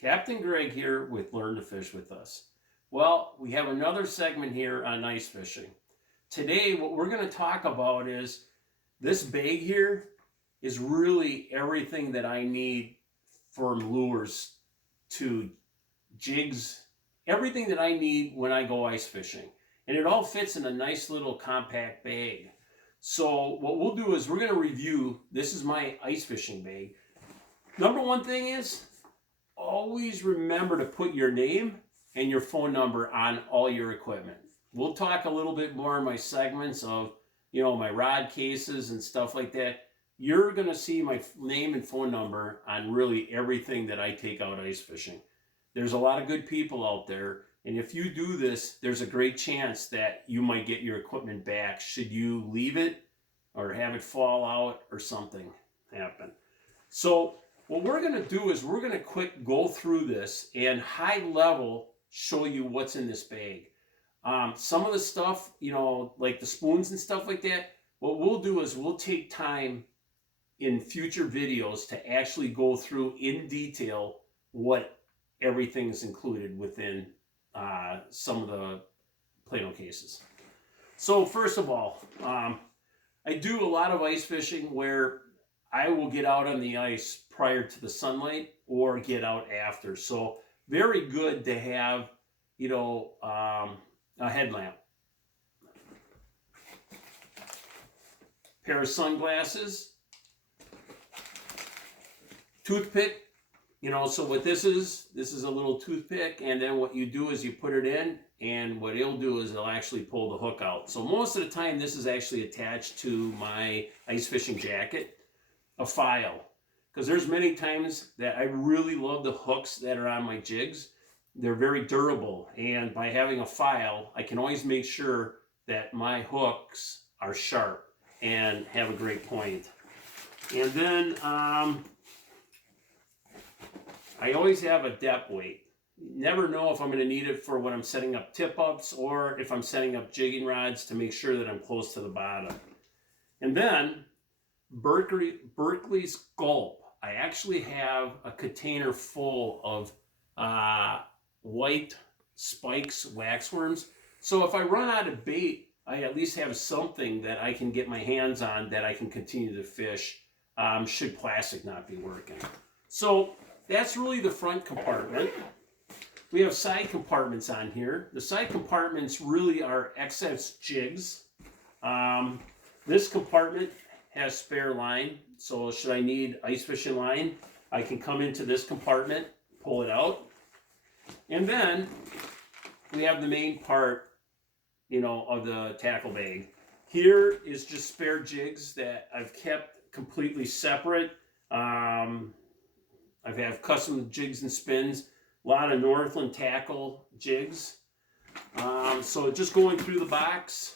Captain Greg here with Learn to Fish with Us. Well, we have another segment here on ice fishing. Today, what we're going to talk about is this bag here is really everything that I need from lures to jigs, everything that I need when I go ice fishing. And it all fits in a nice little compact bag. So what we'll do is we're going to review, this is my ice fishing bag. Number one thing is, always remember to put your name and your phone number on all your equipment. We'll talk a little bit more in my segments of, my rod cases and stuff like that. You're going to see my name and phone number on really everything that I take out ice fishing. There's a lot of good people out there, and if you do this, there's a great chance that you might get your equipment back should you leave it or have it fall out or something happen. So what we're going to do is we're going to quick go through this and high level show you what's in this bag. Some of the stuff, like the spoons and stuff like that, what we'll do is we'll take time in future videos to actually go through in detail what everything is included within some of the Plano cases. So first of all, I do a lot of ice fishing where I will get out on the ice prior to the sunlight or get out after. So very good to have, a headlamp, pair of sunglasses, toothpick. So what this is a little toothpick, and then what you do is you put it in, and what it'll do is it'll actually pull the hook out. So most of the time this is actually attached to my ice fishing jacket. A file, because there's many times that I really love the hooks that are on my jigs. They're very durable, and by having a file, I can always make sure that my hooks are sharp and have a great point. And then I always have a depth weight. Never know if I'm going to need it for when I'm setting up tip-ups or if I'm setting up jigging rods to make sure that I'm close to the bottom. And then Berkeley's Gulp. I actually have a container full of white spikes waxworms. So if I run out of bait, I at least have something that I can get my hands on that I can continue to fish should plastic not be working. So that's really the front compartment. We have side compartments on here. The side compartments really are excess jigs. This compartment has spare line, so should I need ice fishing line, I can come into this compartment, pull it out, and then we have the main part, of the tackle bag. Here is just spare jigs that I've kept completely separate. I have custom jigs and spins, a lot of Northland tackle jigs. So just going through the box,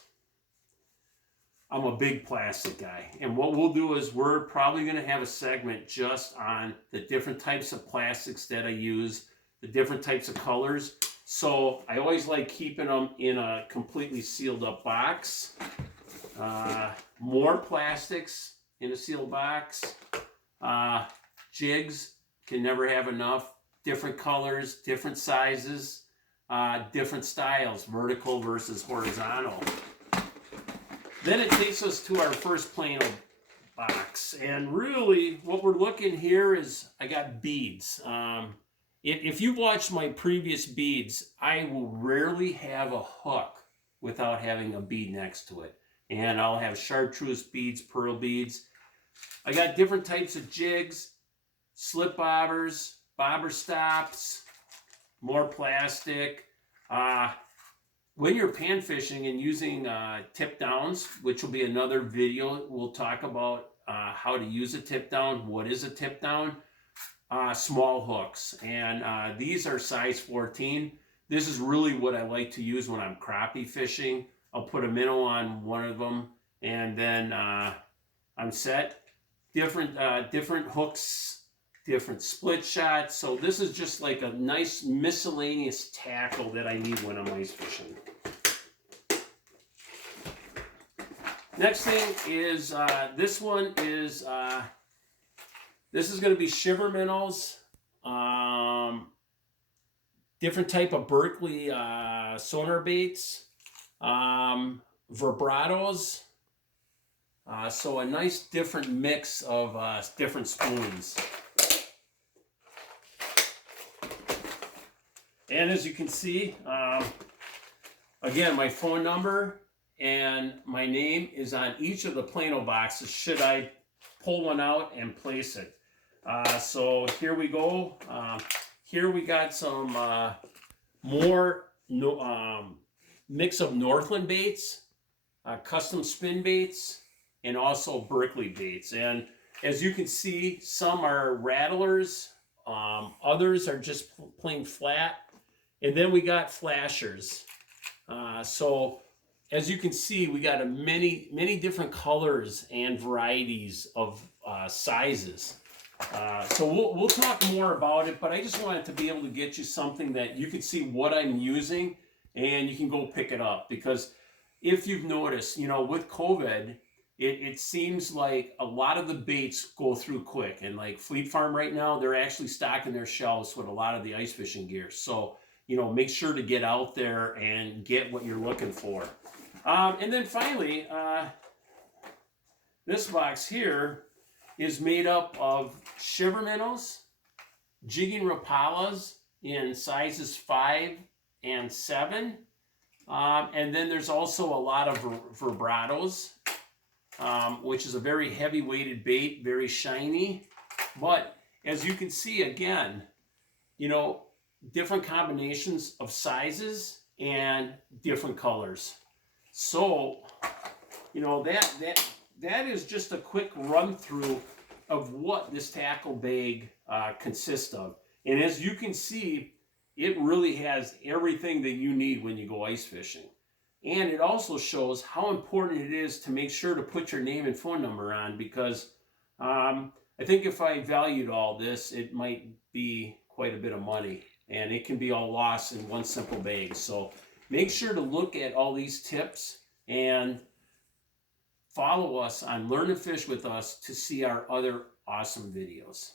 I'm a big plastic guy, and what we'll do is we're probably going to have a segment just on the different types of plastics that I use, the different types of colors. So I always like keeping them in a completely sealed up box. More plastics in a sealed box. Jigs, can never have enough. Different colors, different sizes, different styles, vertical versus horizontal. Then it takes us to our first Plano box. And really, what we're looking here is, I got beads. If you've watched my previous beads, I will rarely have a hook without having a bead next to it. And I'll have chartreuse beads, pearl beads. I got different types of jigs, slip bobbers, bobber stops, more plastic. When you're pan fishing and using tip downs, which will be another video, we'll talk about how to use a tip down, what is a tip down, small hooks. And these are size 14. This is really what I like to use when I'm crappie fishing. I'll put a minnow on one of them, and then I'm set. Different hooks, different split shots. So this is just like a nice miscellaneous tackle that I need when I'm ice fishing. Next thing is, this one is, this is going to be shiver minnows. different type of Berkeley sonar baits, vibratos. So a nice different mix of different spoons. And as you can see, again, my phone number and my name is on each of the Plano boxes should I pull one out and place it. So here we go. Here we got some more mix of Northland baits, custom spin baits, and also Berkeley baits. And as you can see, some are rattlers, others are just plain flat, and then we got flashers. So as you can see, we got many different colors and varieties of sizes. So we'll talk more about it, but I just wanted to be able to get you something that you can see what I'm using and you can go pick it up. Because if you've noticed, you know, with COVID, it seems like a lot of the baits go through quick. And like Fleet Farm right now, they're actually stocking their shelves with a lot of the ice fishing gear. So, you know, make sure to get out there and get what you're looking for. And then finally, this box here is made up of shiver minnows, jigging rapalas in sizes 5 and 7. And then there's also a lot of vibratos, which is a very heavy weighted bait, very shiny. But as you can see, again, you know, different combinations of sizes and different colors. So, you know, that is just a quick run through of what this tackle bag consists of. And as you can see, it really has everything that you need when you go ice fishing. And it also shows how important it is to make sure to put your name and phone number on, because I think if I valued all this, it might be quite a bit of money. And it can be all lost in one simple bag. So make sure to look at all these tips and follow us on Learn to Fish with Us to see our other awesome videos.